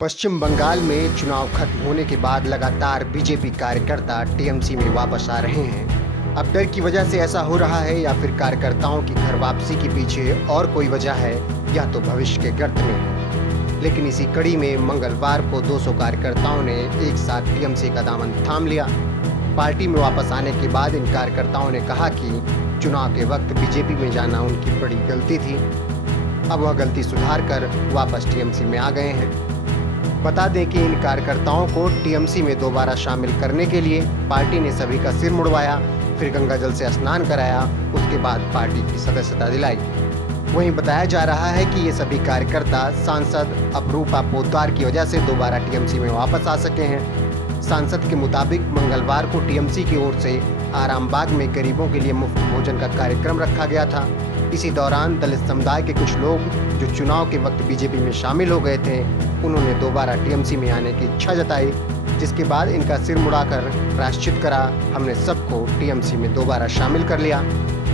पश्चिम बंगाल में चुनाव खत्म होने के बाद लगातार बीजेपी कार्यकर्ता टीएमसी में वापस आ रहे हैं। अब डर की वजह से ऐसा हो रहा है या फिर कार्यकर्ताओं की घर वापसी के पीछे और कोई वजह है या तो भविष्य के गर्त में है। लेकिन इसी कड़ी में मंगलवार को 200 कार्यकर्ताओं ने एक साथ टीएमसी का दामन थाम लिया। पार्टी में वापस आने के बाद इन कार्यकर्ताओं ने कहा कि चुनाव के वक्त बीजेपी में जाना उनकी बड़ी गलती थी। अब वह गलती सुधार कर वापस टीएमसी में आ गए हैं। बता दें कि इन कार्यकर्ताओं को टीएमसी में दोबारा शामिल करने के लिए पार्टी ने सभी का सिर मुड़वाया, फिर गंगा जल से स्नान कराया, उसके बाद पार्टी की सदस्यता दिलाई। वहीं बताया जा रहा है कि ये सभी कार्यकर्ता सांसद अपरूपा पोद्दार की वजह से दोबारा टीएमसी में वापस आ सके हैं। सांसद के मुताबिक मंगलवार को टीएमसी की ओर से आरामबाग में गरीबों के लिए मुफ्त भोजन का कार्यक्रम रखा गया था। इसी दौरान दलित समुदाय के कुछ लोग जो चुनाव के वक्त बीजेपी में शामिल हो गए थे, उन्होंने दोबारा टीएमसी में आने की इच्छा जताई, जिसके बाद इनका सिर मुड़ाकर प्रायश्चित करा। हमने सबको टीएमसी में दोबारा शामिल कर लिया।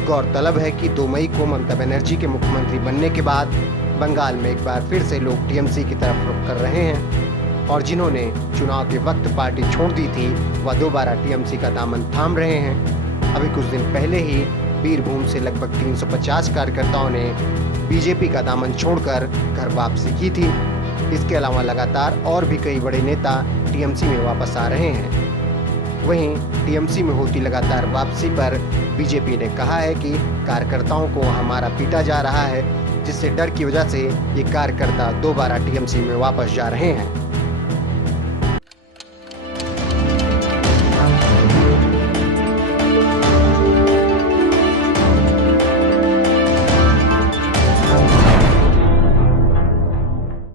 गौरतलब है कि 2 मई को ममता बनर्जी के मुख्यमंत्री बनने के बाद बंगाल में एक बार फिर से लोग टीएमसी की तरफ रुख कर रहे हैं और जिन्होंने चुनाव के वक्त पार्टी छोड़ दी थी वह दोबारा टीएमसी का दामन थाम रहे हैं। अभी कुछ दिन पहले ही बीरभूम से लगभग 350 कार्यकर्ताओं ने बीजेपी का दामन छोड़कर घर वापसी की थी। इसके अलावा लगातार और भी कई बड़े नेता टीएमसी में वापस आ रहे हैं। वहीं टीएमसी में होती लगातार वापसी पर बीजेपी ने कहा है कि कार्यकर्ताओं को हमारा पीटा जा रहा है, जिससे डर की वजह से ये कार्यकर्ता दोबारा टीएमसी में वापस जा रहे हैं।